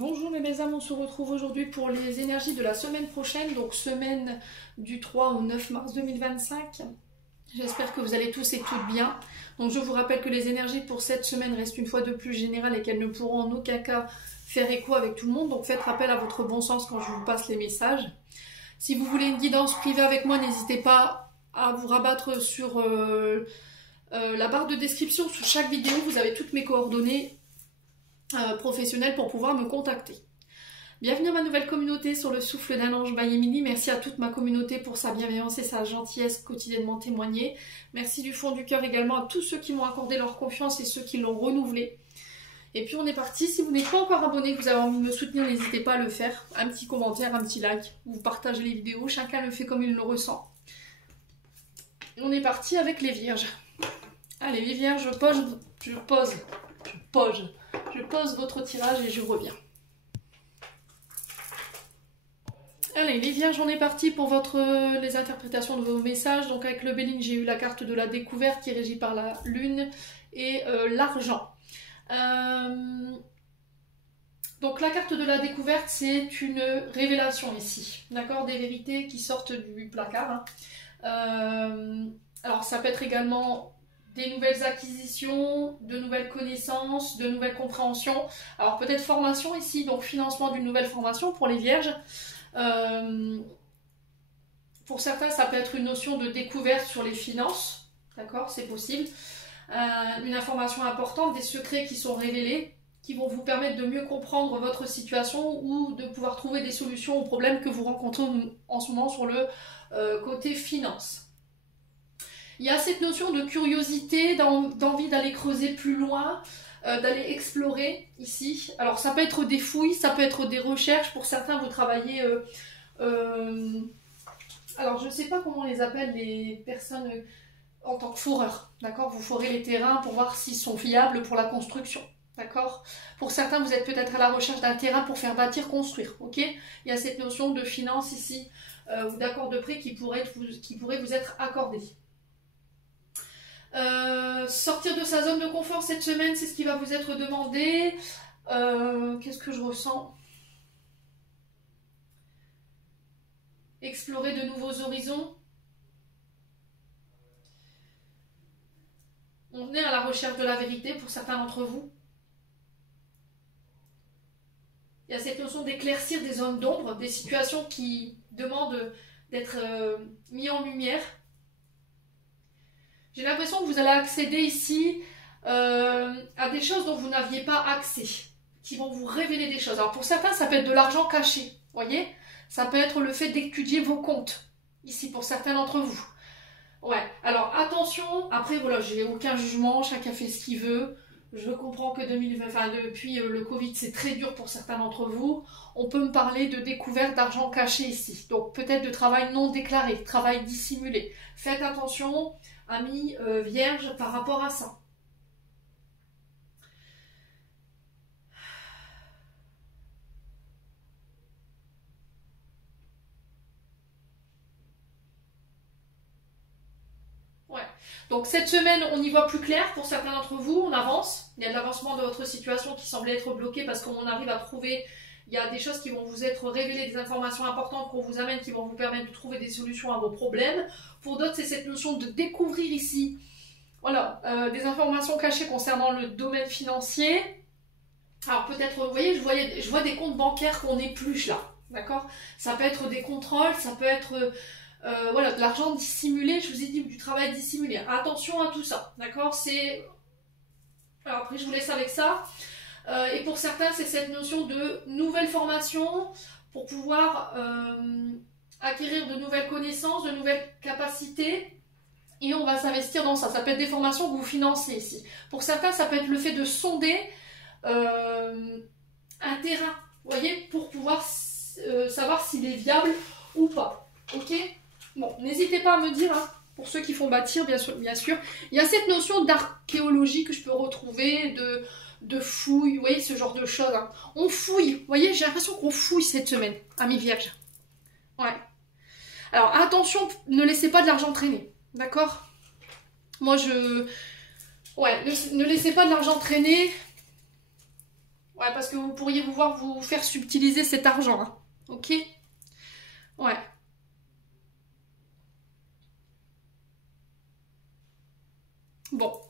Bonjour mes belles âmes, on se retrouve aujourd'hui pour les énergies de la semaine prochaine, donc semaine du 3 au 9 mars 2025. J'espère que vous allez tous et toutes bien. Donc je vous rappelle que les énergies pour cette semaine restent une fois de plus générales et qu'elles ne pourront en aucun cas faire écho avec tout le monde. Donc faites rappel à votre bon sens quand je vous passe les messages. Si vous voulez une guidance privée avec moi, n'hésitez pas à vous rabattre sur la barre de description sous chaque vidéo. Vous avez toutes mes coordonnées professionnels pour pouvoir me contacter. Bienvenue à ma nouvelle communauté sur le souffle d'un ange by Emily. Merci à toute ma communauté pour sa bienveillance et sa gentillesse quotidiennement témoignée. Merci du fond du cœur également à tous ceux qui m'ont accordé leur confiance et ceux qui l'ont renouvelée. Et puis on est parti. Si vous n'êtes pas encore abonné, que vous avez envie de me soutenir, n'hésitez pas à le faire. Un petit commentaire, un petit like, vous partagez les vidéos, chacun le fait comme il le ressent. Et on est parti avec les vierges. Allez les vierges, je pose votre tirage et je reviens. Allez, les vierges, on est parti pour les interprétations de vos messages. Donc avec le Béline, j'ai eu la carte de la découverte qui est régie par la lune et l'argent. Donc la carte de la découverte, c'est une révélation ici. D'accord, des vérités qui sortent du placard. Alors ça peut être également des nouvelles acquisitions, de nouvelles connaissances, de nouvelles compréhensions. Alors peut-être formation ici, donc financement d'une nouvelle formation pour les vierges. Pour certains, ça peut être une notion de découverte sur les finances. D'accord, c'est possible. Une information importante, des secrets qui sont révélés, qui vont vous permettre de mieux comprendre votre situation ou de pouvoir trouver des solutions aux problèmes que vous rencontrez en ce moment sur le côté finance. Il y a cette notion de curiosité, d'envie d'aller creuser plus loin, d'aller explorer ici. Alors ça peut être des fouilles, ça peut être des recherches. Pour certains, vous travaillez... alors je ne sais pas comment on les appelle, les personnes en tant que fourreurs. D'accord, vous forez les terrains pour voir s'ils sont viables pour la construction. D'accord. Pour certains, vous êtes peut-être à la recherche d'un terrain pour faire bâtir, construire. Ok. Il y a cette notion de finance ici, ou d'accord de prêt qui pourrait vous être accordé. Sortir de sa zone de confort cette semaine, c'est ce qui va vous être demandé. Qu'est-ce que je ressens? Explorer de nouveaux horizons. On est à la recherche de la vérité pour certains d'entre vous. Il y a cette notion d'éclaircir des zones d'ombre, des situations qui demandent d'être mis en lumière. J'ai l'impression que vous allez accéder ici à des choses dont vous n'aviez pas accès, qui vont vous révéler des choses. Alors pour certains, ça peut être de l'argent caché, voyez. Ça peut être le fait d'étudier vos comptes, ici pour certains d'entre vous. Ouais, alors attention, après voilà, j'ai aucun jugement, chacun fait ce qu'il veut. Je comprends que depuis le Covid, c'est très dur pour certains d'entre vous. On peut me parler de découverte d'argent caché ici. Donc peut-être de travail non déclaré, travail dissimulé. Faites attention, amis vierges, par rapport à ça. Ouais. Donc cette semaine, on y voit plus clair pour certains d'entre vous, on avance. Il y a de l'avancement de votre situation qui semblait être bloquée parce qu'on arrive à trouver, il y a des choses qui vont vous être révélées, des informations importantes qu'on vous amène, qui vont vous permettre de trouver des solutions à vos problèmes. Pour d'autres, c'est cette notion de découvrir ici, voilà, des informations cachées concernant le domaine financier. Alors peut-être, vous voyez, je vois des comptes bancaires qu'on épluche là, d'accord? Ça peut être des contrôles, ça peut être... voilà, de l'argent dissimulé, je vous ai dit du travail dissimulé. Attention à tout ça, d'accord? C'est... Alors après, je vous laisse avec ça. Et pour certains, c'est cette notion de nouvelle formation pour pouvoir acquérir de nouvelles connaissances, de nouvelles capacités. Et on va s'investir dans ça. Ça peut être des formations que vous financez ici. Pour certains, ça peut être le fait de sonder un terrain, vous voyez, pour pouvoir savoir s'il est viable ou pas. Ok? Bon, n'hésitez pas à me dire, hein, pour ceux qui font bâtir, bien sûr. Il y a cette notion d'archéologie que je peux retrouver, de fouille, vous voyez, ce genre de choses. Hein. On fouille, vous voyez, j'ai l'impression qu'on fouille cette semaine, amis vierges. Ouais. Alors, attention, ne laissez pas de l'argent traîner, d'accord? Moi, ouais, ne laissez pas de l'argent traîner. Ouais, parce que vous pourriez vous faire subtiliser cet argent. Hein. Ok? Ouais. Bon.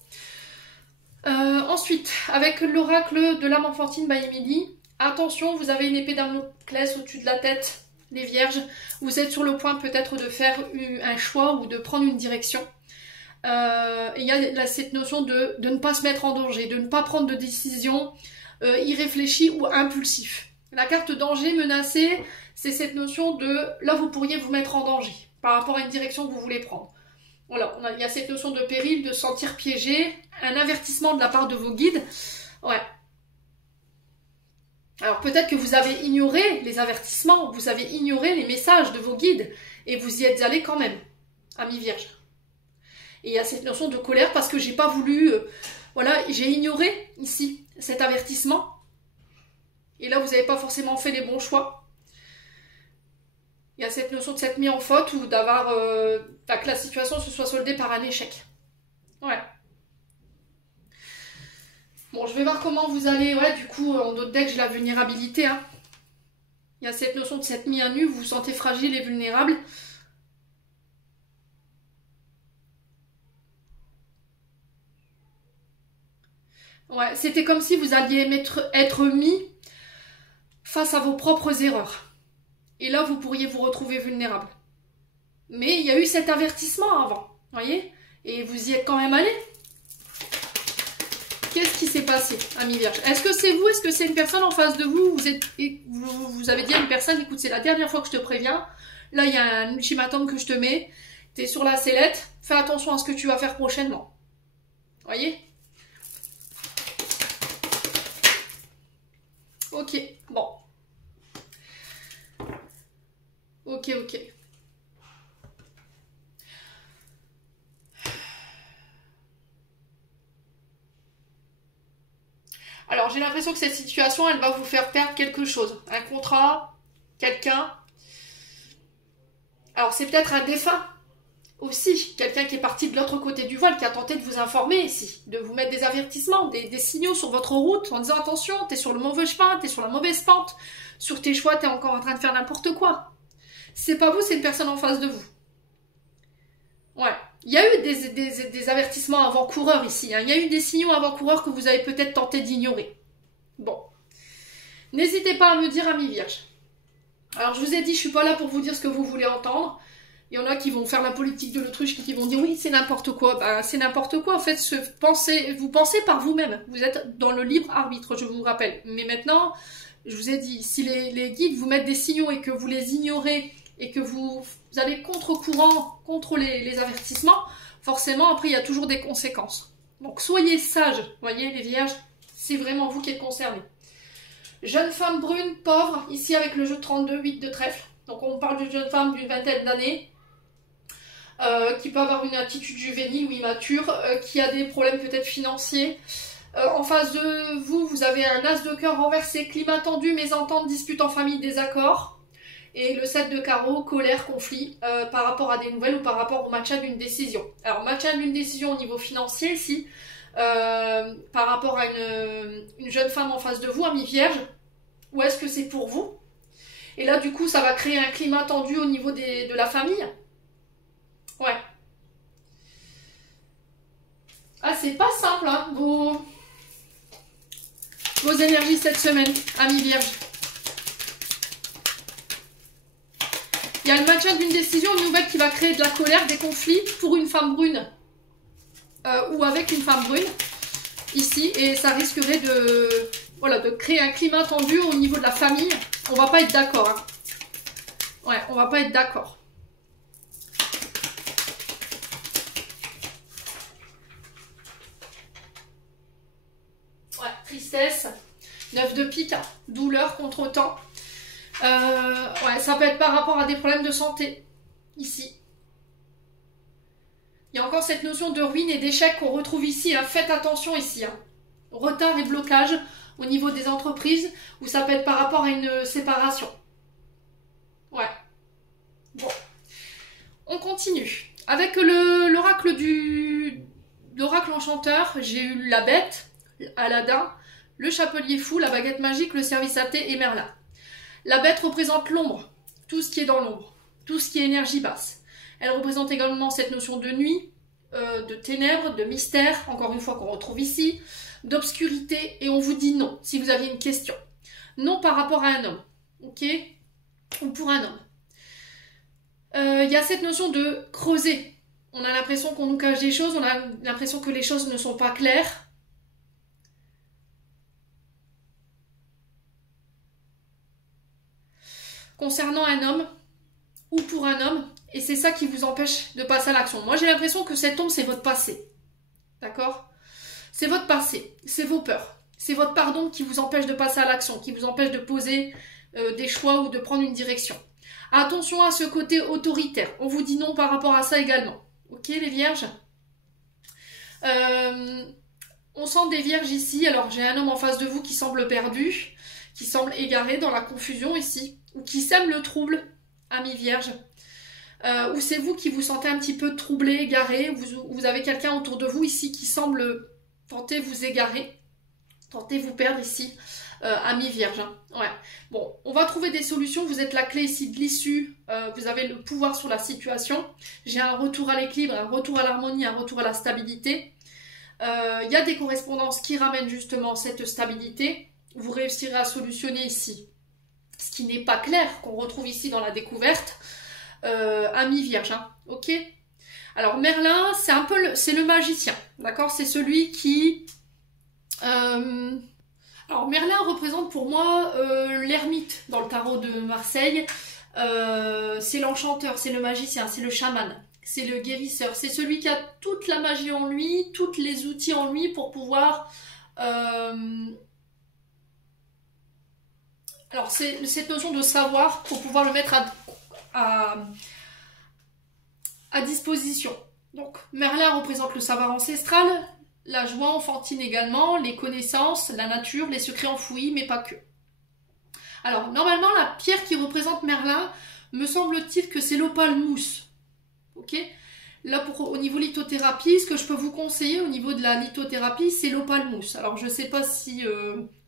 Ensuite, avec l'oracle de l'âme enfantine by Emily, attention, vous avez une épée Damoclès au-dessus de la tête, les vierges. Vous êtes sur le point peut-être de faire un choix ou de prendre une direction. Il y a cette notion de ne pas se mettre en danger, de ne pas prendre de décision irréfléchie ou impulsif. La carte danger menacé, c'est cette notion de là vous pourriez vous mettre en danger par rapport à une direction que vous voulez prendre. Voilà, il y a cette notion de péril, de se sentir piégé, un avertissement de la part de vos guides. Ouais. Alors peut-être que vous avez ignoré les avertissements, vous avez ignoré les messages de vos guides et vous y êtes allé quand même, amis vierges. Et il y a cette notion de colère parce que j'ai pas voulu, voilà, j'ai ignoré ici cet avertissement. Et là, vous n'avez pas forcément fait les bons choix. Il y a cette notion de s'être mis en faute ou d'avoir que la situation se soit soldée par un échec. Ouais. Bon, je vais voir comment vous allez. Ouais, du coup, en d'autres decks, j'ai la vulnérabilité. Hein. Il y a cette notion de s'être mis à nu, vous vous sentez fragile et vulnérable. Ouais, c'était comme si vous alliez être mis face à vos propres erreurs. Et là, vous pourriez vous retrouver vulnérable. Mais il y a eu cet avertissement avant, voyez? Et vous y êtes quand même allé. Qu'est-ce qui s'est passé, amis vierges? Est-ce que c'est vous? Est-ce que c'est une personne en face de vous? Vous avez dit à une personne, écoute, c'est la dernière fois que je te préviens. Là, il y a un ultimatum que je te mets. Tu es sur la sellette. Fais attention à ce que tu vas faire prochainement. Voyez? Ok, bon. Ok. Alors, j'ai l'impression que cette situation, elle va vous faire perdre quelque chose. Un contrat, quelqu'un. Alors, c'est peut-être un défunt aussi. Quelqu'un qui est parti de l'autre côté du voile, qui a tenté de vous informer ici, de vous mettre des avertissements, des signaux sur votre route en disant attention, t'es sur le mauvais chemin, t'es sur la mauvaise pente. Sur tes choix, t'es encore en train de faire n'importe quoi. C'est pas vous, c'est une personne en face de vous. Ouais. Il y a eu des avertissements avant-coureurs ici. Hein. Il y a eu des signaux avant-coureurs que vous avez peut-être tenté d'ignorer. Bon. N'hésitez pas à me dire, amis vierges. Alors, je vous ai dit, je suis pas là pour vous dire ce que vous voulez entendre. Il y en a qui vont faire la politique de l'autruche, qui vont dire oui, c'est n'importe quoi. Ben, c'est n'importe quoi. En fait, vous pensez par vous-même. Vous êtes dans le libre arbitre, je vous rappelle. Mais maintenant, je vous ai dit, si les guides vous mettent des signaux et que vous les ignorez et que vous allez contre-courant, contre les avertissements, forcément, après, il y a toujours des conséquences. Donc, soyez sages, voyez, les vierges, c'est vraiment vous qui êtes concernés. Jeune femme brune, pauvre, ici avec le jeu 32, 8 de trèfle. Donc, on parle d'une jeune femme d'une vingtaine d'années, qui peut avoir une attitude juvénile ou immature, qui a des problèmes peut-être financiers. En face de vous, vous avez un as de cœur renversé, climat tendu, mésentente, dispute en famille, désaccord. Et le 7 de carreau, colère, conflit, par rapport à des nouvelles ou par rapport au maintien d'une décision. Alors, maintien d'une décision au niveau financier, ici, par rapport à une jeune femme en face de vous, amie vierge, ou est-ce que c'est pour vous? Et là, du coup, ça va créer un climat tendu au niveau de la famille. Ouais. Ah, c'est pas simple, hein, vos énergies cette semaine, amis vierges. Il y a le maintien d'une décision, une nouvelle qui va créer de la colère, des conflits pour une femme brune ou avec une femme brune, ici, et ça risquerait de créer un climat tendu au niveau de la famille. On va pas être d'accord. Hein. Ouais, on va pas être d'accord. Ouais, tristesse, 9 de pique, douleur, contretemps. Ouais, ça peut être par rapport à des problèmes de santé, ici. Il y a encore cette notion de ruine et d'échec qu'on retrouve ici. Hein. Faites attention ici. Hein. Retard et blocage au niveau des entreprises, ou ça peut être par rapport à une séparation. Ouais. Bon. On continue. Avec l'oracle enchanteur, j'ai eu la bête, Aladdin, le chapelier fou, la baguette magique, le service à thé et Merlin. La bête représente l'ombre, tout ce qui est dans l'ombre, tout ce qui est énergie basse. Elle représente également cette notion de nuit, de ténèbres, de mystère, encore une fois qu'on retrouve ici, d'obscurité, et on vous dit non, si vous aviez une question. Non par rapport à un homme, ok? Ou pour un homme. Il y a cette notion de creuser. On a l'impression qu'on nous cache des choses, on a l'impression que les choses ne sont pas claires. Concernant un homme, ou pour un homme, et c'est ça qui vous empêche de passer à l'action. Moi j'ai l'impression que cet homme c'est votre passé. D'accord? C'est votre passé, c'est vos peurs, c'est votre pardon qui vous empêche de passer à l'action, qui vous empêche de poser des choix ou de prendre une direction. Attention à ce côté autoritaire, on vous dit non par rapport à ça également. Ok les vierges? On sent des vierges ici, alors j'ai un homme en face de vous qui semble perdu, qui semble égaré dans la confusion ici, ou qui sème le trouble, ami vierge. Ou c'est vous qui vous sentez un petit peu troublé, égaré, vous avez quelqu'un autour de vous ici qui semble tenter vous égarer, tenter vous perdre ici, ami vierge. Hein. Ouais. Bon, on va trouver des solutions, vous êtes la clé ici de l'issue, vous avez le pouvoir sur la situation. J'ai un retour à l'équilibre, un retour à l'harmonie, un retour à la stabilité. Il y a des correspondances qui ramènent justement cette stabilité. Vous réussirez à solutionner ici ce qui n'est pas clair, qu'on retrouve ici dans la découverte. Ami vierge, hein, ok? Alors Merlin, c'est un peu c'est le magicien, d'accord? C'est celui qui... Alors Merlin représente pour moi l'ermite dans le tarot de Marseille. C'est l'enchanteur, c'est le magicien, c'est le chaman, c'est le guérisseur, c'est celui qui a toute la magie en lui, tous les outils en lui pour pouvoir... Alors c'est cette notion de savoir pour pouvoir le mettre à disposition. Donc Merlin représente le savoir ancestral, la joie enfantine également, les connaissances, la nature, les secrets enfouis, mais pas que. Alors normalement la pierre qui représente Merlin, me semble-t-il que c'est l'opale mousse. Ok? Là au niveau lithothérapie, ce que je peux vous conseiller au niveau de la lithothérapie, c'est l'opale mousse. Alors je ne sais pas si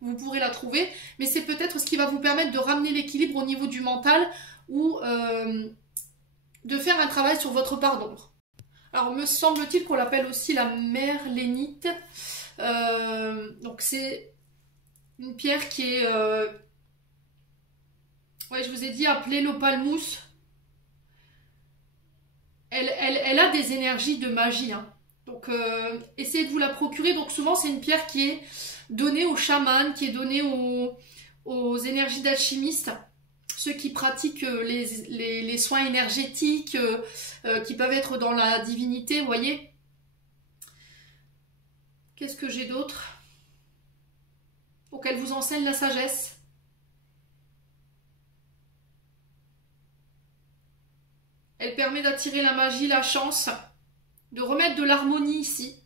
vous pourrez la trouver, mais c'est peut-être ce qui va vous permettre de ramener l'équilibre au niveau du mental ou de faire un travail sur votre part d'ombre. Alors me semble-t-il qu'on l'appelle aussi la merlénite. Donc c'est une pierre qui est, ouais je vous ai dit appelée l'opale mousse. Elle a des énergies de magie, hein. Donc essayez de vous la procurer. Donc souvent c'est une pierre qui est donnée aux chamans, qui est donnée aux énergies d'alchimistes, ceux qui pratiquent les soins énergétiques, qui peuvent être dans la divinité, vous voyez. Qu'est-ce que j'ai d'autre? Donc elle vous enseigne la sagesse. Elle permet d'attirer la magie, la chance, de remettre de l'harmonie ici.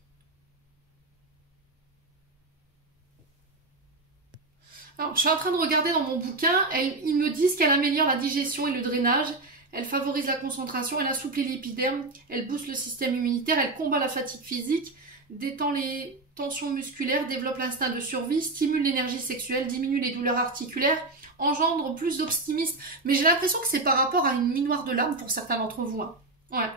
Alors, je suis en train de regarder dans mon bouquin, ils me disent qu'elle améliore la digestion et le drainage, elle favorise la concentration, elle assouplit l'épiderme, elle booste le système immunitaire, elle combat la fatigue physique, détend les tensions musculaires, développe l'instinct de survie, stimule l'énergie sexuelle, diminue les douleurs articulaires, engendre plus d'optimisme. Mais j'ai l'impression que c'est par rapport à une minoire de l'âme pour certains d'entre vous. Hein. Ouais.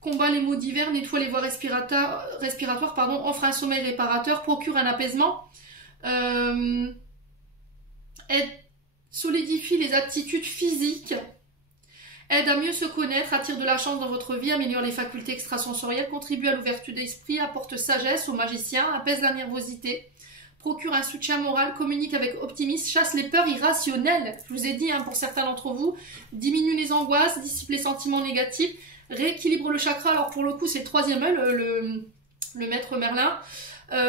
Combat les maux divers, nettoie les voies respiratoires, pardon, offre un sommeil réparateur, procure un apaisement, aide, solidifie les aptitudes physiques, aide à mieux se connaître, attire de la chance dans votre vie, améliore les facultés extrasensorielles, contribue à l'ouverture d'esprit, apporte sagesse aux magiciens, apaise la nervosité, procure un soutien moral, communique avec optimisme, chasse les peurs irrationnelles. Je vous ai dit, hein, pour certains d'entre vous, diminue les angoisses, dissipe les sentiments négatifs, rééquilibre le chakra. Alors pour le coup, c'est le troisième œil, le maître Merlin.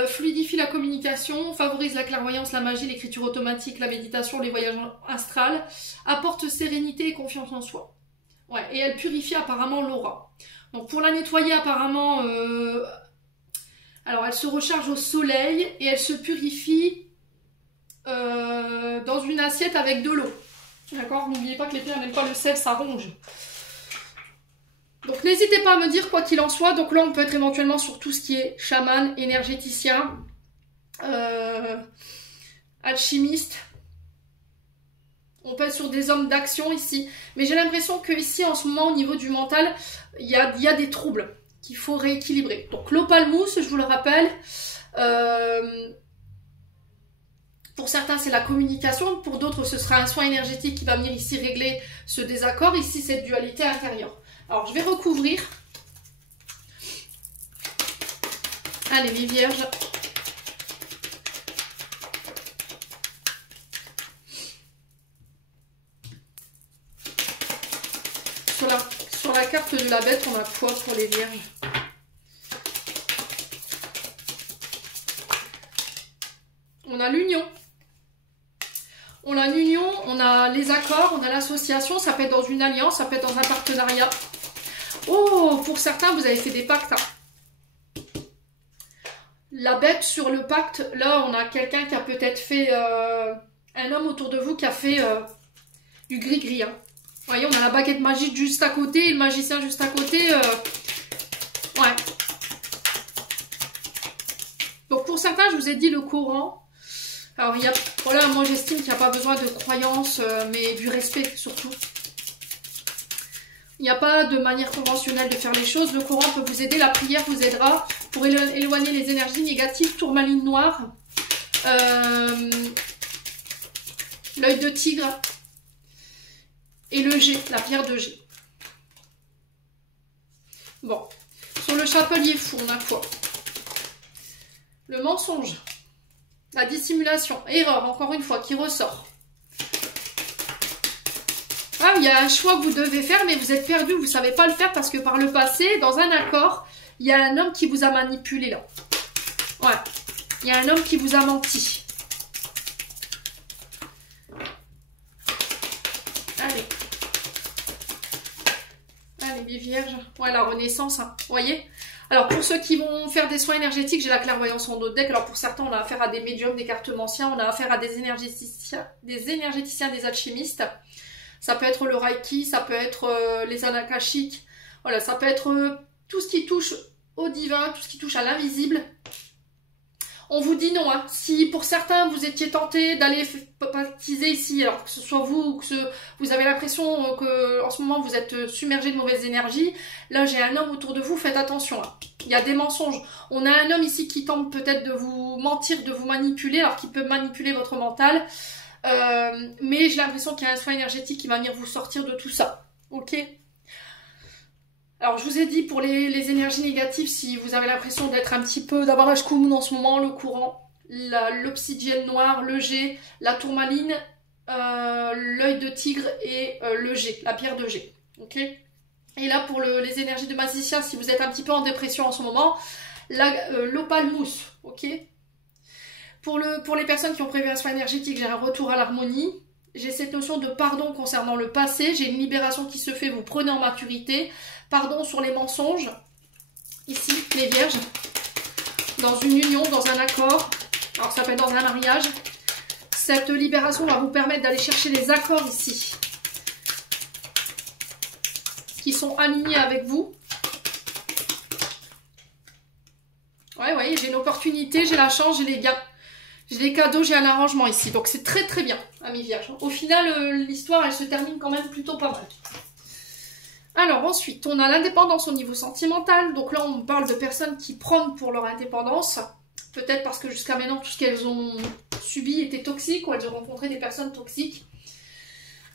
Fluidifie la communication, favorise la clairvoyance, la magie, l'écriture automatique, la méditation, les voyages astrales, apporte sérénité et confiance en soi. Ouais, et elle purifie apparemment l'aura. Donc pour la nettoyer apparemment, alors elle se recharge au soleil et elle se purifie dans une assiette avec de l'eau. D'accord? N'oubliez pas que les pierres n'aiment pas le sel, ça ronge. Donc n'hésitez pas à me dire quoi qu'il en soit. Donc là on peut être éventuellement sur tout ce qui est chaman, énergéticien. alchimistes. On peut être sur des hommes d'action ici. Mais j'ai l'impression que ici, en ce moment, au niveau du mental, il y a des troubles qu'il faut rééquilibrer. Donc l'opale mousse, je vous le rappelle, pour certains, c'est la communication. Pour d'autres, ce sera un soin énergétique qui va venir ici régler ce désaccord. Ici, cette dualité intérieure. Alors, je vais recouvrir. Allez, les vierges. Sur la carte de la bête, on a quoi pour les vierges? On a l'union. On a l'union, on a les accords, on a l'association. Ça peut être dans une alliance, ça peut être dans un partenariat. Oh, pour certains, vous avez fait des pactes. Hein. La bête sur le pacte, là, on a quelqu'un qui a peut-être fait... un homme autour de vous qui a fait du gris-gris. Hein. Vous voyez, on a la baguette magique juste à côté, et le magicien juste à côté. Ouais. Donc pour certains, je vous ai dit le Coran. Alors, voilà, moi j'estime qu'il n'y a pas besoin de croyance, mais du respect surtout. Il n'y a pas de manière conventionnelle de faire les choses. Le Coran peut vous aider, la prière vous aidera pour éloigner les énergies négatives. Tourmaline noire, l'œil de tigre et le G, la pierre de G. Bon, sur le chapelier fou, on a quoi? Le mensonge, la dissimulation, erreur, encore une fois, qui ressort. Ah, il y a un choix que vous devez faire, mais vous êtes perdu, vous ne savez pas le faire parce que par le passé, dans un accord, il y a un homme qui vous a manipulé là. Ouais, il y a un homme qui vous a menti. Allez. Allez, les vierges. Ouais, la renaissance, hein. Vous voyez? Alors, pour ceux qui vont faire des soins énergétiques, j'ai la clairvoyance en dos de deck. Alors, pour certains, on a affaire à des médiums, des cartomanciens, on a affaire à des énergéticiens, des alchimistes. Ça peut être le Reiki, ça peut être les anakashiques. Voilà, ça peut être tout ce qui touche au divin, tout ce qui touche à l'invisible. On vous dit non. Hein. Si pour certains, vous étiez tenté d'aller baptiser ici, alors que ce soit vous ou que vous avez l'impression que en ce moment, vous êtes submergé de mauvaises énergies, là, j'ai un homme autour de vous, faites attention. Hein. Il y a des mensonges. On a un homme ici qui tente peut-être de vous mentir, de vous manipuler, alors qu'il peut manipuler votre mental. Mais j'ai l'impression qu'il y a un soin énergétique qui va venir vous sortir de tout ça. Ok? Alors, je vous ai dit, pour les énergies négatives, si vous avez l'impression d'être un petit peu d'avoir la shkumun en ce moment, le courant, l'obsidienne noire, le G, la tourmaline, l'œil de tigre et le G, la pierre de G. Ok? Et là, pour les énergies de magicien, si vous êtes un petit peu en dépression en ce moment, l'opale mousse. Ok? Pour les personnes qui ont prévu un soin énergétique, j'ai un retour à l'harmonie. J'ai cette notion de pardon concernant le passé. J'ai une libération qui se fait, vous prenez en maturité. Pardon sur les mensonges. Ici, les vierges. Dans une union, dans un accord. Alors ça peut être dans un mariage. Cette libération va vous permettre d'aller chercher les accords ici. Qui sont alignés avec vous. Ouais, vous voyez, j'ai une opportunité, j'ai la chance, j'ai les gains. J'ai des cadeaux, j'ai un arrangement ici. Donc c'est très très bien, amis vierges. Au final, l'histoire, elle se termine quand même plutôt pas mal. Alors ensuite, on a l'indépendance au niveau sentimental. Donc là, on parle de personnes qui prennent pour leur indépendance. Peut-être parce que jusqu'à maintenant, tout ce qu'elles ont subi était toxique. Ou elles ont rencontré des personnes toxiques.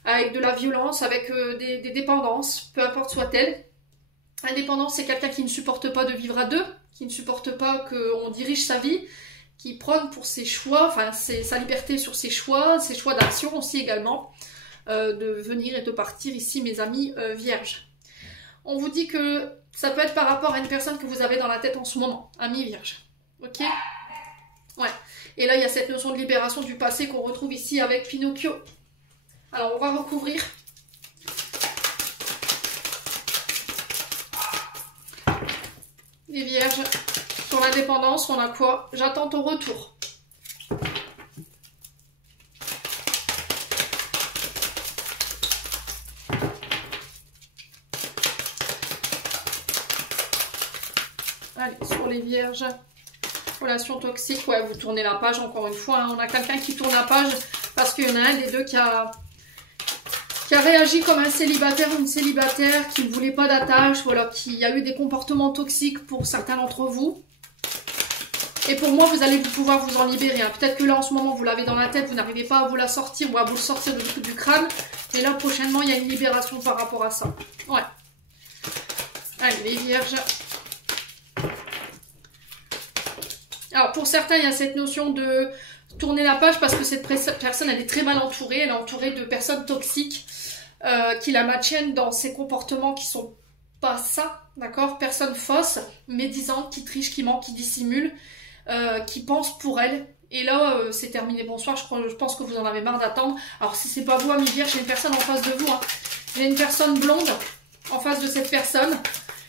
Avec de la violence, avec des dépendances. Peu importe soit-elle. Indépendance, c'est quelqu'un qui ne supporte pas de vivre à deux. Qui ne supporte pas qu'on dirige sa vie. Qui prône pour ses choix, enfin sa liberté sur ses choix d'action aussi également, de venir et de partir ici, mes amis vierges. On vous dit que ça peut être par rapport à une personne que vous avez dans la tête en ce moment, amis vierges. Ok? Ouais. Et là, il y a cette notion de libération du passé qu'on retrouve ici avec Pinocchio. Alors, on va recouvrir. Les vierges. Sur l'indépendance, on a quoi? J'attends ton retour. Allez, sur les vierges. Relation toxique, ouais, vous tournez la page encore une fois. Hein. On a quelqu'un qui tourne la page parce qu'il y en a un des deux qui a réagi comme un célibataire ou une célibataire, qui ne voulait pas d'attache, voilà, qui a eu des comportements toxiques pour certains d'entre vous. Et pour moi, vous allez pouvoir vous en libérer. Hein. Peut-être que là, en ce moment, vous l'avez dans la tête, vous n'arrivez pas à vous la sortir ou à vous le sortir du crâne. Mais là, prochainement, il y a une libération par rapport à ça. Ouais. Allez, les vierges. Alors, pour certains, il y a cette notion de tourner la page parce que cette personne, elle est très mal entourée. Elle est entourée de personnes toxiques qui la maintiennent dans ses comportements qui sont pas ça, d'accord? Personnes fausses, médisantes, qui trichent, qui mentent, qui dissimulent, qui pensent pour elle. Et là, c'est terminé. Bonsoir, je pense que vous en avez marre d'attendre. Alors, si c'est pas vous, amis vierges, j'ai une personne en face de vous. Hein. J'ai une personne blonde en face de cette personne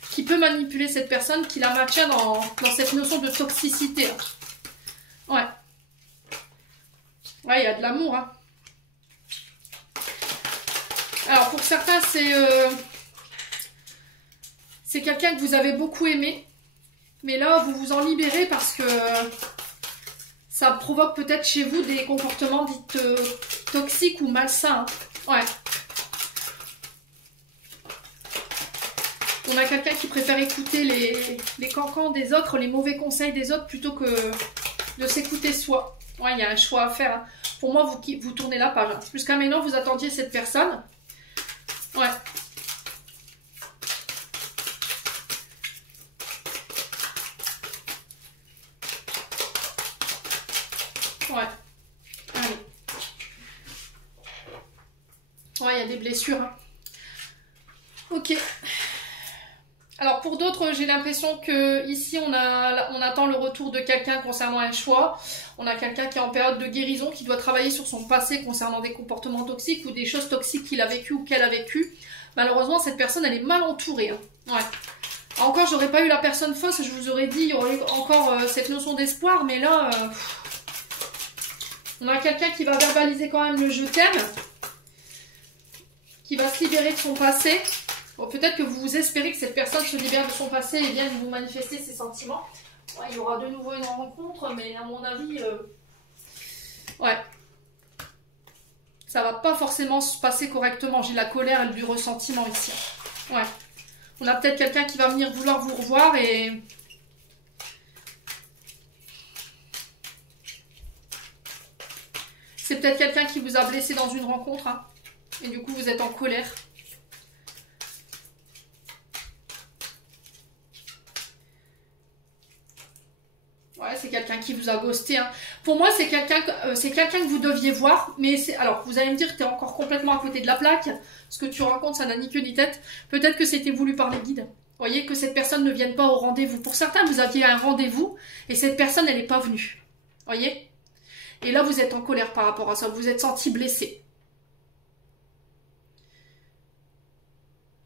qui peut manipuler cette personne, qui la maintient dans cette notion de toxicité. Hein. Ouais. Ouais, il y a de l'amour. Hein. Alors, pour certains, c'est quelqu'un que vous avez beaucoup aimé. Mais là, vous vous en libérez parce que ça provoque peut-être chez vous des comportements dits toxiques ou malsains. Hein. Ouais. On a quelqu'un qui préfère écouter les cancans des autres, les mauvais conseils des autres, plutôt que de s'écouter soi. Ouais, il y a un choix à faire. Hein. Pour moi, vous tournez la page. Hein. Jusqu'à maintenant, vous attendiez cette personne. Ouais. Ouais. Allez. Ouais, il y a des blessures. Hein. Ok. Alors pour d'autres, j'ai l'impression que ici on attend le retour de quelqu'un concernant un choix. On a quelqu'un qui est en période de guérison, qui doit travailler sur son passé concernant des comportements toxiques ou des choses toxiques qu'il a vécues ou qu'elle a vécues. Malheureusement, cette personne, elle est mal entourée. Hein. Ouais. Encore, j'aurais pas eu la personne fausse, je vous aurais dit, il y aurait encore cette notion d'espoir, mais là, on a quelqu'un qui va verbaliser quand même le je t'aime, qui va se libérer de son passé. Bon, peut-être que vous espérez que cette personne se libère de son passé et vienne vous manifester ses sentiments. Ouais, il y aura de nouveau une rencontre, mais à mon avis, ouais, ça va pas forcément se passer correctement. J'ai la colère et du ressentiment ici. Ouais, on a peut-être quelqu'un qui va venir vouloir vous revoir et c'est peut-être quelqu'un qui vous a blessé dans une rencontre, hein, et du coup vous êtes en colère. Ouais, c'est quelqu'un qui vous a ghosté. Hein. Pour moi, c'est quelqu'un que vous deviez voir. Mais alors, vous allez me dire que tu es encore complètement à côté de la plaque. Ce que tu racontes, ça n'a ni queue ni tête. Peut-être que c'était voulu par les guides. Vous voyez, que cette personne ne vienne pas au rendez-vous. Pour certains, vous aviez un rendez-vous et cette personne, elle n'est pas venue. Vous voyez? Et là, vous êtes en colère par rapport à ça. Vous vous êtes senti blessé.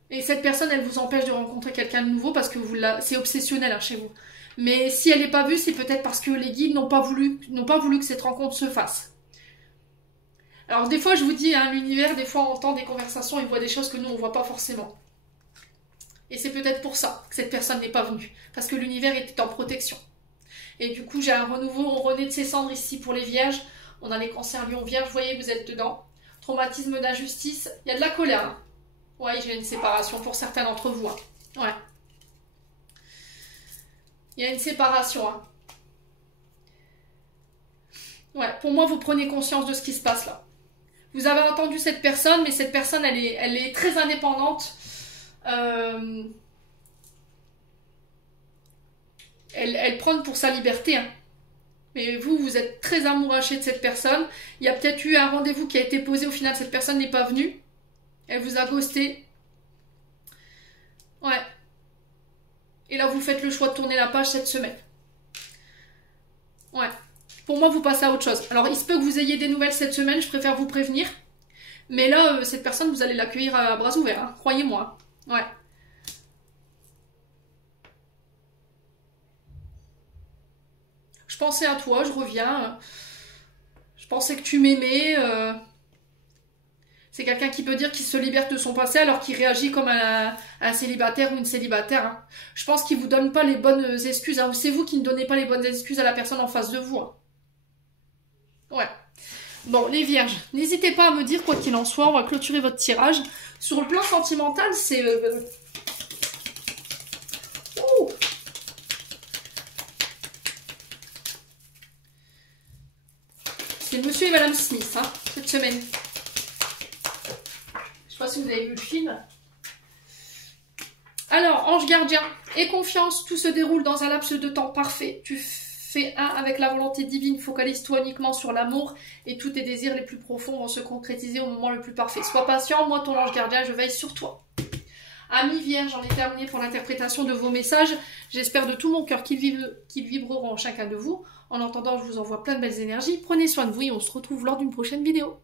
Et cette personne, elle vous empêche de rencontrer quelqu'un de nouveau parce que c'est obsessionnel hein, chez vous. Mais si elle n'est pas vue, c'est peut-être parce que les guides n'ont pas voulu que cette rencontre se fasse. Alors des fois, je vous dis, hein, l'univers, des fois, on entend des conversations, il voit des choses que nous, on ne voit pas forcément. Et c'est peut-être pour ça que cette personne n'est pas venue. Parce que l'univers était en protection. Et du coup, j'ai un renouveau, on renaît de ses cendres ici pour les vierges. On a les cancers lions vierges, vous voyez, vous êtes dedans. Traumatisme d'injustice, il y a de la colère. Hein. Ouais, j'ai une séparation pour certains d'entre vous. Hein. Ouais. Il y a une séparation. Hein. Ouais, pour moi, vous prenez conscience de ce qui se passe là. Vous avez entendu cette personne, mais cette personne, elle est très indépendante. Elle prône pour sa liberté. Hein. Mais vous êtes très amouraché de cette personne. Il y a peut-être eu un rendez-vous qui a été posé. Au final, cette personne n'est pas venue. Elle vous a ghosté. Ouais. Et là, vous faites le choix de tourner la page cette semaine. Ouais. Pour moi, vous passez à autre chose. Alors, il se peut que vous ayez des nouvelles cette semaine, je préfère vous prévenir. Mais là, cette personne, vous allez l'accueillir à bras ouverts, hein, croyez-moi. Ouais. Je pensais à toi, je reviens. Je pensais que tu m'aimais. C'est quelqu'un qui peut dire qu'il se libère de son passé alors qu'il réagit comme un célibataire ou une célibataire. Hein. Je pense qu'il vous donne pas les bonnes excuses. Hein. C'est vous qui ne donnez pas les bonnes excuses à la personne en face de vous. Hein. Ouais. Bon, les vierges, n'hésitez pas à me dire quoi qu'il en soit. On va clôturer votre tirage. Sur le plan sentimental, c'est... C'est monsieur et madame Smith, hein, cette semaine. Je sais pas si vous avez vu le film. Alors, ange gardien, aie confiance, tout se déroule dans un laps de temps parfait. Tu fais un avec la volonté divine, focalise-toi uniquement sur l'amour et tous tes désirs les plus profonds vont se concrétiser au moment le plus parfait. Sois patient, moi ton ange gardien, je veille sur toi. Amis vierges, j'en ai terminé pour l'interprétation de vos messages. J'espère de tout mon cœur qu'ils vibreront en chacun de vous. En attendant, je vous envoie plein de belles énergies. Prenez soin de vous et on se retrouve lors d'une prochaine vidéo.